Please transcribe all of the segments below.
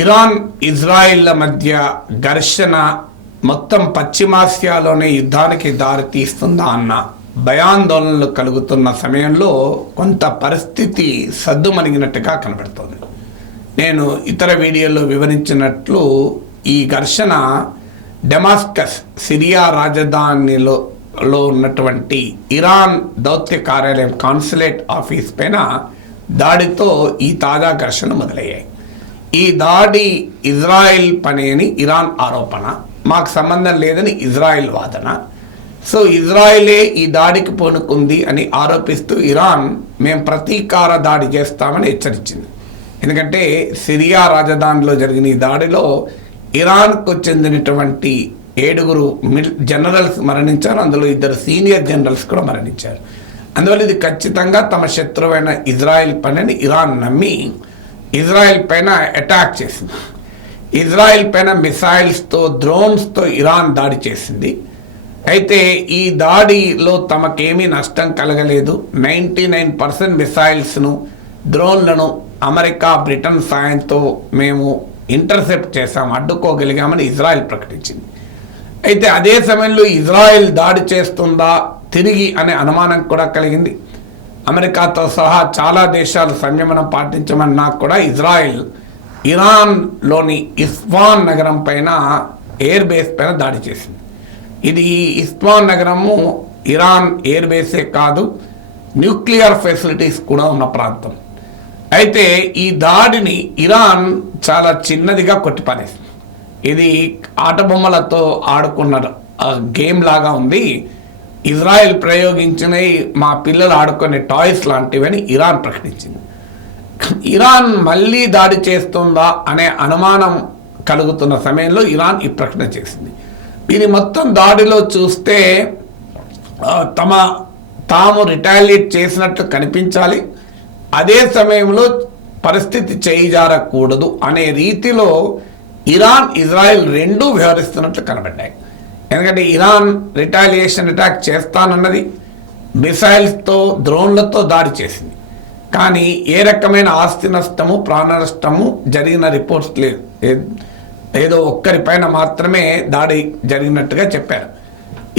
Iran ఇజ్రాయిల్ల మధ్య ఘర్షణ మొత్తం పశ్చిమాసియాలోనే యుద్ధానికి దారితీస్తుందా అన్న భయాందోళనలు కలుగుతున్న సమయంలో కొంత పరిస్థితి సద్దుమణిగినట్టుగా కనబడుతోంది. నేను ఇతర వీడియోలో వివరించినట్లు ఈ ఘర్షణ డెమాస్కస్ సిరియా రాజధానిలో ఉన్నటువంటి ఇరాన్ దౌత్య కార్యాలయం కాన్సులేట్ ఆఫీస్ పైన దాడితో ఈ తాజా ఘర్షణ మొదలయ్యాయి. ఈ దాడి ఇజ్రాయెల్ పని అని ఇరాన్ ఆరోపణ, మాకు సంబంధం లేదని ఇజ్రాయెల్ వాదన. సో ఇజ్రాయెలే ఈ దాడికి పూనుకుంది అని ఆరోపిస్తూ ఇరాన్ మేము ప్రతీకార దాడి చేస్తామని హెచ్చరించింది. ఎందుకంటే సిరియా రాజధానిలో జరిగిన ఈ దాడిలో ఇరాన్కు చెందినటువంటి 7 జనరల్స్ మరణించారు. అందులో 2 సీనియర్ జనరల్స్ కూడా మరణించారు. అందువల్ల ఇది ఖచ్చితంగా తమ శత్రువైన ఇజ్రాయెల్ పనిని ఇరాన్ నమ్మి ఇజ్రాయెల్ పైన అటాక్ చేసింది. ఇజ్రాయెల్ పైన మిసైల్స్తో డ్రోన్స్తో ఇరాన్ దాడి చేసింది. అయితే ఈ దాడిలో తమకేమీ నష్టం కలగలేదు. 99% మిసైల్స్ను డ్రోన్లను అమెరికా బ్రిటన్ సాయంతో మేము ఇంటర్సెప్ట్ చేశాము, అడ్డుకోగలిగామని ఇజ్రాయెల్ ప్రకటించింది. అయితే అదే సమయంలో ఇజ్రాయెల్ దాడి చేస్తుందా తిరిగి అనే అనుమానం కూడా కలిగింది. అమెరికాతో సహా చాలా దేశాలు సంయమనం పాటించమన్నా కూడా ఇజ్రాయెల్ ఇరాన్లోని ఇస్ఫాన్ నగరం పైన ఎయిర్ బేస్ పైన దాడి చేసింది. ఇది ఇస్ఫాన్ నగరము ఇరాన్ ఎయిర్ బేసే కాదు, న్యూక్లియర్ ఫెసిలిటీస్ కూడా ఉన్న ప్రాంతం. అయితే ఈ దాడిని ఇరాన్ చాలా చిన్నదిగా కొట్టిపారేసింది. ఇది ఆటబొమ్మలతో ఆడుకున్న గేమ్ లాగా ఉంది, ఇజ్రాయెల్ ప్రయోగించినవి మా పిల్లలు ఆడుకునే టాయ్స్ లాంటివని ఇరాన్ ప్రకటించింది. ఇరాన్ మళ్ళీ దాడి చేస్తుందా అనే అనుమానం కలుగుతున్న సమయంలో ఇరాన్ ఈ ప్రకటన చేసింది. ఇది మొత్తం దాడిలో చూస్తే తాము రిటాలియేట్ చేసినట్లు కనిపించాలి, అదే సమయంలో పరిస్థితి చేయిజారకూడదు అనే రీతిలో ఇరాన్ ఇజ్రాయెల్ రెండూ వ్యవహరిస్తున్నట్లు కనబడ్డాయి. ఎందుకంటే ఇరాన్ రిటాలియేషన్ అటాక్ చేస్తానన్నది, మిసైల్స్తో డ్రోన్లతో దాడి చేసింది. కానీ ఏ రకమైన ఆస్తి నష్టము ప్రాణ నష్టము జరిగిన రిపోర్ట్స్ లేదు. ఏదో ఒక్కరిపైన మాత్రమే దాడి జరిగినట్టుగా చెప్పారు.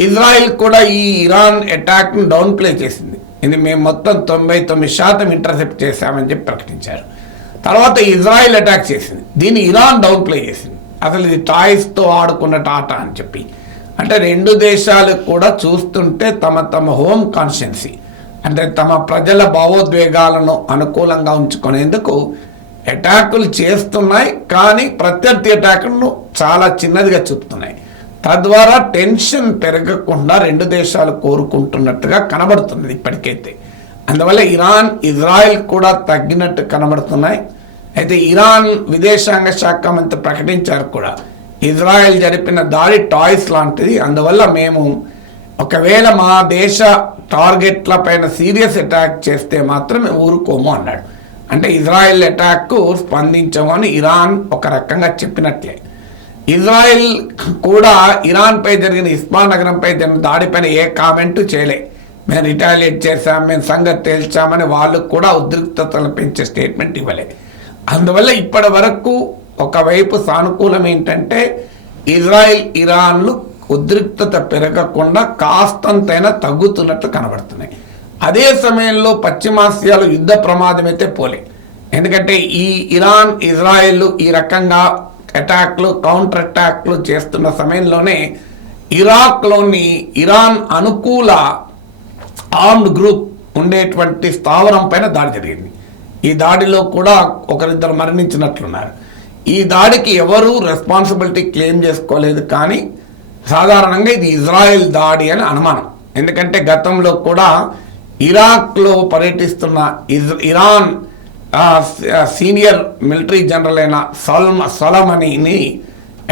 ఇజ్రాయెల్ కూడా ఈ ఇరాన్ అటాక్ను డౌన్ ప్లే చేసింది. ఇది మేము మొత్తం 99% ఇంటర్సెప్ట్ చేశామని చెప్పి ప్రకటించారు. తర్వాత ఇజ్రాయెల్ అటాక్ చేసింది, దీన్ని ఇరాన్ డౌన్ ప్లే చేసింది. అసలు ఇది టాయ్స్తో ఆడుకున్న ఆట అని చెప్పి. అంటే రెండు దేశాలు కూడా చూస్తుంటే తమ హోమ్ కాన్షియన్సీ, అంటే తమ ప్రజల భావోద్వేగాలను అనుకూలంగా ఉంచుకునేందుకు అటాకులు చేస్తున్నాయి. కానీ ప్రత్యర్థి అటాకులను చాలా చిన్నదిగా చూపుతున్నాయి. తద్వారా టెన్షన్ పెరగకుండా రెండు దేశాలు కోరుకుంటున్నట్టుగా కనబడుతున్నది ఇప్పటికైతే. అందువల్ల ఇరాన్ ఇజ్రాయెల్ కూడా తగ్గినట్టు కనబడుతున్నాయి. అయితే ఇరాన్ విదేశాంగ శాఖ మంత్రి ప్రకటించారు కూడా, ఇజ్రాయెల్ జరిపిన దాడి టాయ్స్ లాంటిది, అందువల్ల మేము ఒకవేళ మా దేశ టార్గెట్ల పైన సీరియస్ అటాక్ చేస్తే మాత్రం ఊరుకోము అన్నాడు. అంటే ఇజ్రాయెల్ అటాక్కు స్పందించము అని ఇరాన్ ఒక రకంగా చెప్పినట్లే. ఇజ్రాయెల్ కూడా ఇరాన్పై జరిగిన ఇస్ఫాన్ నగరంపై జరిగిన దాడిపైన ఏ కామెంటు చేయలే. మేము రిటాలియేట్ చేశాం, మేము సంగతి తేల్చామని వాళ్ళు కూడా ఉద్రిక్తతలు పెంచే స్టేట్మెంట్ ఇవ్వలే. అందువల్ల ఇప్పటి వరకు ఒకవైపు సానుకూలం ఏంటంటే ఇజ్రాయెల్ ఇరాన్లు ఉద్రిక్తత పెరగకుండా కాస్తంతైనా తగ్గుతున్నట్టు కనబడుతున్నాయి. అదే సమయంలో పశ్చిమాసియాలో యుద్ధ ప్రమాదం అయితే పోలే. ఎందుకంటే ఈ ఇరాన్ ఇజ్రాయెల్ ఈ రకంగా అటాక్లు కౌంటర్ అటాక్లు చేస్తున్న సమయంలోనే ఇరాక్లోని ఇరాన్ అనుకూల ఆర్మ్డ్ గ్రూప్ ఉండేటువంటి స్థావరం పైన దాడి జరిగింది. ఈ దాడిలో కూడా 1-2 మరణించినట్లున్నారు. ఈ దాడికి ఎవరూ రెస్పాన్సిబిలిటీ క్లెయిమ్ చేసుకోలేదు. కానీ సాధారణంగా ఇది ఇజ్రాయెల్ దాడి అని అనుమానం. ఎందుకంటే గతంలో కూడా ఇరాక్లో పర్యటిస్తున్న ఇరాన్ సీనియర్ మిలిటరీ జనరల్ అయిన సొలమనీని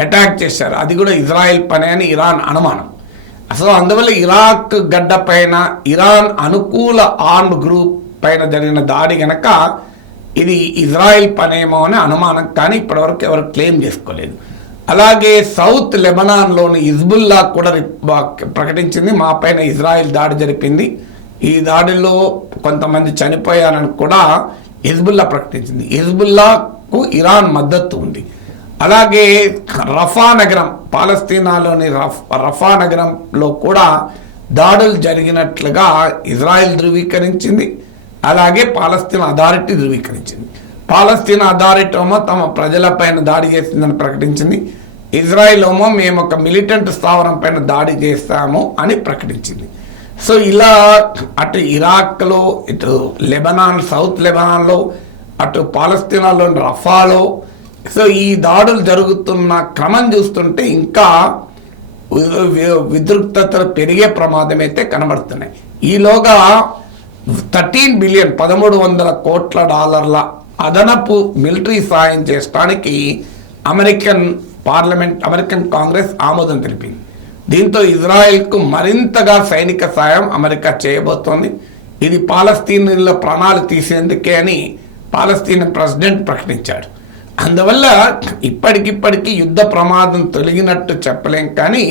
అటాక్ చేశారు. అది కూడా ఇజ్రాయెల్ పని అని ఇరాన్ అనుమానం. అసలు అందువల్ల ఇరాక్ గడ్డ పైన ఇరాన్ అనుకూల ఆర్మ్డ్ గ్రూప్ పైన జరిగిన దాడి గనక ఇది ఇజ్రాయెల్ పనేమో అని అనుమానం. కానీ ఇప్పటివరకు ఎవరు క్లెయిమ్ చేసుకోలేదు. అలాగే సౌత్ లెబనాన్లోని హిజ్బుల్లా కూడా ప్రకటించింది, మా పైన ఇజ్రాయెల్ దాడి జరిపింది, ఈ దాడిలో కొంతమంది చనిపోయారని కూడా హిజ్బుల్లా ప్రకటించింది. హిజ్బుల్లాకు ఇరాన్ మద్దతు ఉంది. అలాగే రఫా నగరం, పాలస్తీనాలోని రఫా నగరంలో కూడా దాడులు జరిగినట్లుగా ఇజ్రాయెల్ ధృవీకరించింది. అలాగే పాలస్తీనా అథారిటీ ధృవీకరించింది. పాలస్తీనా అథారిటీ ఏమో తమ ప్రజలపైన దాడి చేసిందని ప్రకటించింది. ఇజ్రాయెల్ ఏమో మేము ఒక మిలిటెంట్ స్థావరం పైన దాడి చేస్తాము అని ప్రకటించింది. సో ఇలా అటు ఇరాక్లో, ఇటు లెబనాన్, సౌత్ లెబనాన్లో, అటు పాలస్తీనాలోని రఫాలో సో ఈ దాడులు జరుగుతున్న క్రమం చూస్తుంటే ఇంకా విద్రుక్తతలు పెరిగే ప్రమాదం అయితే కనబడుతున్నాయి. ఈలోగా 13 బిలియన్ $1300 కోట్ల అదనపు మిలిటరీ సాయం చేయడానికి అమెరికన్ కాంగ్రెస్ ఆమోదం తెలిపింది. దీంతో ఇజ్రాయెల్కు మరింతగా సైనిక సాయం అమెరికా చేయబోతోంది. ఇది పాలస్తీన్ల ప్రాణాలు తీసేందుకే అని పాలస్తీన్ ప్రెసిడెంట్ ప్రకటించాడు. అందువల్ల ఇప్పటికిప్పటికీ యుద్ధ ప్రమాదం తొలగినట్టు చెప్పలేం, కానీ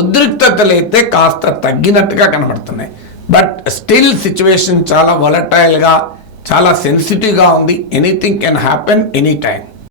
ఉద్రిక్తతలు అయితే కాస్త తగ్గినట్టుగా కనబడుతున్నాయి. బట్ స్టిల్ సిచ్యువేషన్ చాలా వొలటైల్గా, చాలా సెన్సిటివ్గా ఉంది. Anything can happen any time.